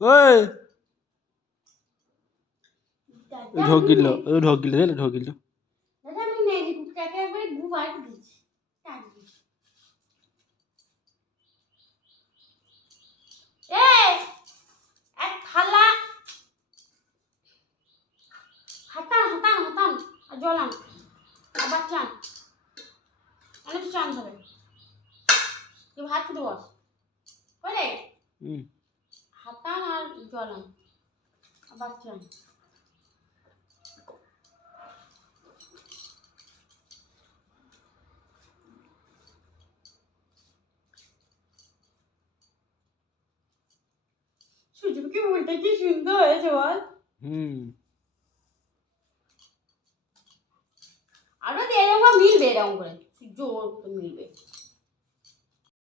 ওই দাদা ঢোকিল ঢোকিল দিলে ঢোকিল দাদা আমি ম্যাগি কুকটাকে একবার দুবার দিয়েছি এই এক থালা হাতান হাতান হাতান আর জলান আবার চান অনেক চান হবে তুই ভাত খেতে বস করে হাতান আর জলান আবার চান সুজুকি উল্টে কি সুন্দর হয়েছে বল আরো এরকম মিলবে এরকম করে জোর মিলবে